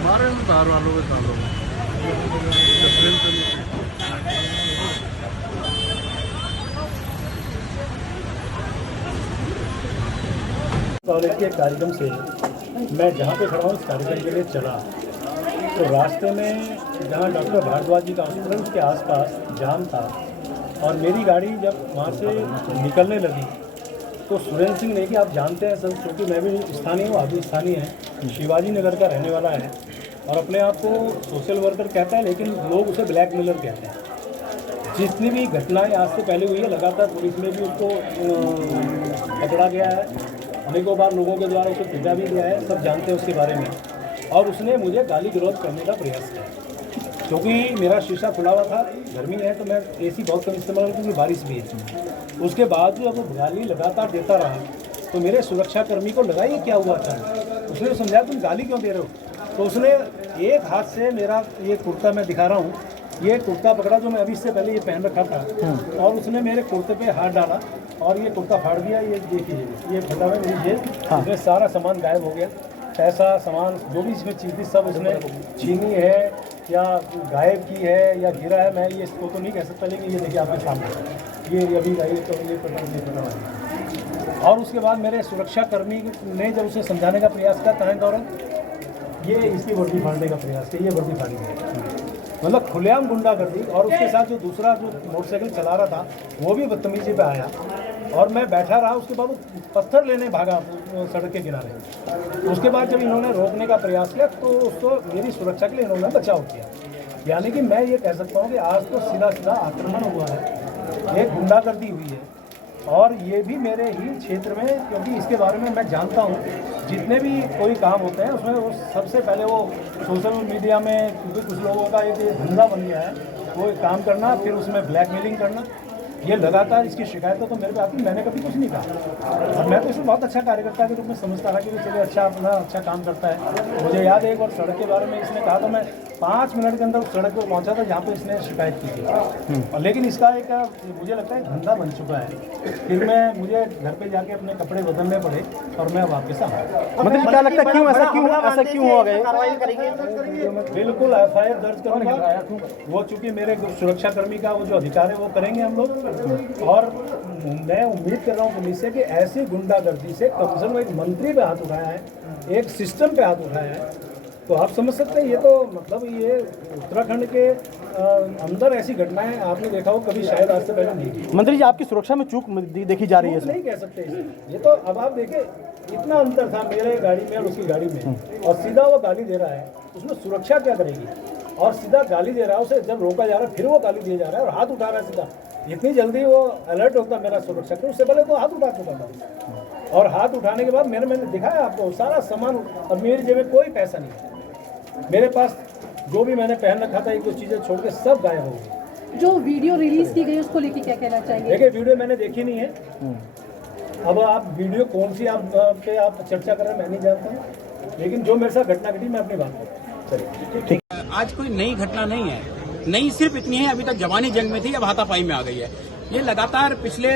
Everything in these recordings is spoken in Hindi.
हमारे धार वालों के सालों में कॉलेज के कार्यक्रम से मैं जहाँ पे खड़ा हूँ इस कार्यक्रम के लिए चला तो रास्ते में जहाँ डॉक्टर भारद्वाज जी का हॉस्पिटल उसके आसपास जाम था और मेरी गाड़ी जब वहाँ से निकलने लगी तो सुरेंद्र सिंह ने कि आप जानते हैं सर, क्योंकि मैं भी स्थानीय हूँ, आप भी स्थानीय हैं, शिवाजी नगर का रहने वाला है और अपने आप को सोशल वर्कर कहता है, लेकिन लोग उसे ब्लैकमेलर कहते हैं। जितनी भी घटनाएं आज से पहले हुई है लगातार पुलिस में भी उसको पकड़ा गया है, अनेकों बार लोगों के द्वारा उसे पीटा भी गया है, सब जानते हैं उसके बारे में। और उसने मुझे गाली गलौज करने का प्रयास किया क्योंकि मेरा शीशा खुला हुआ था, गर्मी है तो मैं एसी बहुत कम इस्तेमाल करता हूँ क्योंकि बारिश भी है। उसके बाद भी अब वो गाली लगातार देता रहा तो मेरे सुरक्षाकर्मी को लगा ये क्या हुआ था। उसने समझाया तुम गाली क्यों दे रहे हो, तो उसने एक हाथ से मेरा ये कुर्ता मैं दिखा रहा हूँ, ये कुर्ता पकड़ा जो मैं अभी इससे पहले ये पहन रखा था और उसने मेरे कुर्ते पे हाथ डाला और ये कुर्ता फाड़ दिया। ये देखिए ये फटा हुआ मेरी जेब, इसमें सारा सामान गायब हो गया, पैसा सामान जो भी इसमें चीज़ थी सब उसने छीनी है या गायब की है या गिरा है। मैं ये इसको तो नहीं कह सकता, लेकिन ये देखिए आपके सामने ये अभी ये पटा। और उसके बाद मेरे सुरक्षाकर्मी ने जब उसे समझाने का प्रयास किया कहाँ दौरान ये इसकी वर्दी फाड़ने का प्रयास किया, ये वर्दी फाड़ी है, मतलब खुलेआम गुंडागर्दी। और उसके साथ जो दूसरा जो मोटरसाइकिल चला रहा था वो भी बदतमीजी पे आया और मैं बैठा रहा। उसके बाद वो पत्थर लेने भागा सड़क के किनारे। उसके बाद जब इन्होंने रोकने का प्रयास किया तो उसको मेरी सुरक्षा के लिए इन्होंने बचाव किया। यानी कि मैं ये कह सकता हूँ कि आज तो सीधा सीधा आक्रमण हुआ है, एक गुंडागर्दी हुई है और ये भी मेरे ही क्षेत्र में, क्योंकि इसके बारे में मैं जानता हूँ। जितने भी कोई काम होते हैं उसमें वो सबसे पहले वो सोशल मीडिया में, क्योंकि कुछ लोगों का एक धंधा बन गया है वो काम करना, फिर उसमें ब्लैकमेलिंग करना, ये लगातार इसकी शिकायतें तो मेरे पे आती। मैंने कभी कुछ नहीं कहा और मैं तो इसमें बहुत अच्छा कार्यकर्ता के रूप में समझता था कि चलिए अच्छा अपना अच्छा काम करता है। मुझे याद है एक बार सड़क के बारे में इसने कहा तो मैं 5 मिनट के अंदर उस सड़क पर पहुंचा था जहाँ पे इसने शिकायत की थी। और लेकिन इसका एक मुझे लगता है धंधा बन चुका है। फिर मुझे घर पे जाके अपने कपड़े बदलने पड़े और मैं वापस आ। मतलब क्या लगता है क्यों ऐसा क्यों हो गया? बिल्कुल FIR दर्ज करूँगा वो, चूँकि मेरे सुरक्षाकर्मी का वो जो अधिकार है वो करेंगे हम लोग। और मैं उम्मीद कर रहा हूँ पुलिस से कि ऐसी गुंडागर्दी से कम से कम एक मंत्री पे हाथ उठाया है, एक सिस्टम पे हाथ उठाया है, तो आप समझ सकते हैं ये तो मतलब ये उत्तराखंड के अंदर ऐसी घटनाएं आपने देखा हो कभी शायद आज से पहले नहीं थी। मंत्री जी आपकी सुरक्षा में चूक देखी जा रही है? नहीं कह सकते ये तो। अब आप देखें इतना अंतर था मेरे गाड़ी में और उसकी गाड़ी में, और सीधा वो गाली दे रहा है, उसमें सुरक्षा क्या करेगी? और सीधा गाली दे रहा है, उसे जब रोका जा रहा है फिर वो गाली दिया जा रहा है और हाथ उठा रहा है सीधा। इतनी जल्दी वो अलर्ट होता मेरा सुरक्षा, उससे पहले तो हाथ उठा चुका था। और हाथ उठाने के बाद मैंने दिखाया आपको सारा सामान। अब मेरी जेब में कोई पैसा नहीं है, मेरे पास जो भी मैंने पहन रखा था एक दो चीज़ें छोड़ के सब गायब हो गई। जो वीडियो रिलीज की गई उसको लेके क्या कहना चाहेंगे? देखिए वीडियो मैंने देखी नहीं है, अब आप वीडियो कौन सी आप चर्चा कर रहे हैं मैं नहीं जानता, लेकिन जो मेरे साथ घटना घटी मैं अपनी बात करूँ। ठीक, आज कोई नई घटना नहीं है, नई सिर्फ इतनी है अभी तक जवानी जंग में थी, अब हाथापाई में आ गई है। ये लगातार पिछले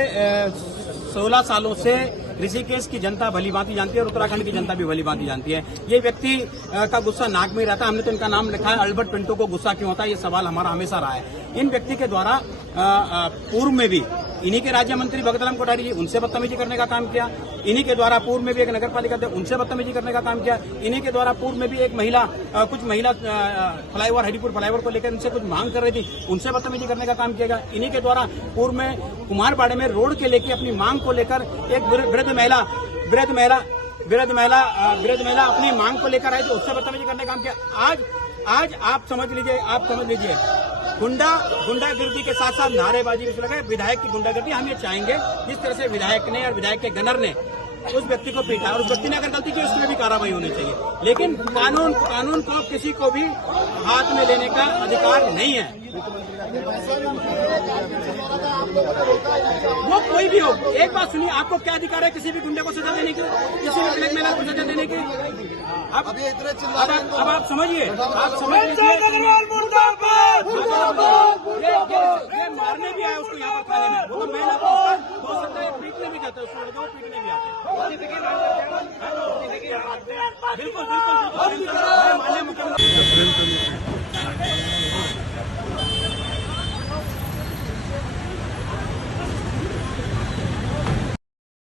16 सालों से ऋषिकेश की जनता भली भांति जानती है और उत्तराखंड की जनता भी भली भांति जानती है। ये व्यक्ति का गुस्सा नाक में ही रहता है। हमने तो इनका नाम लिखा है, अल्बर्ट पिंटो को गुस्सा क्यों होता है, ये सवाल हमारा हमेशा रहा है। इन व्यक्ति के द्वारा पूर्व में भी इन्हीं के राज्य मंत्री भगत राम कोठारी जी, उनसे बदतमीजी करने का काम किया। इन्हीं के द्वारा पूर्व में भी एक नगर पालिका थे, उनसे बदतमीजी करने का काम किया। इन्हीं के द्वारा पूर्व में भी एक महिला कुछ महिला फ्लाईओवर हरिपुर फ्लाईओवर को लेकर उनसे कुछ मांग कर रही थी, उनसे बदतमीजी करने का काम किया गया। इन्हीं के द्वारा पूर्व में कुमारबाड़े में रोड के लेकर अपनी मांग को लेकर एक वृद्ध महिला अपनी मांग को लेकर आई थी, उससे बदतमीजी करने का काम किया। आज आप समझ लीजिए गुंडागर्दी के साथ साथ नारेबाजी भी लगा है। विधायक की गुंडागर्दी हम ये चाहेंगे, जिस तरह से विधायक ने और विधायक के गनर ने उस व्यक्ति को पीटा और उस व्यक्ति ने अगर गलती की उसमें भी कार्रवाई होनी चाहिए। लेकिन कानून को किसी को भी हाथ में लेने का अधिकार नहीं है, वो कोई भी हो। एक बात सुनिए, आपको क्या अधिकार है किसी भी गुंडे को सजा देने की, किसी भी ब्लैकमेलर को सजा देने की? अब आप समझिए, ये मारने भी आया उसको यहाँ पर खाने में, वो तो महिला हो सकता है पीटने भी जाता है, उसको पीटने भी आते हैं। बिल्कुल बिल्कुल। फिल्म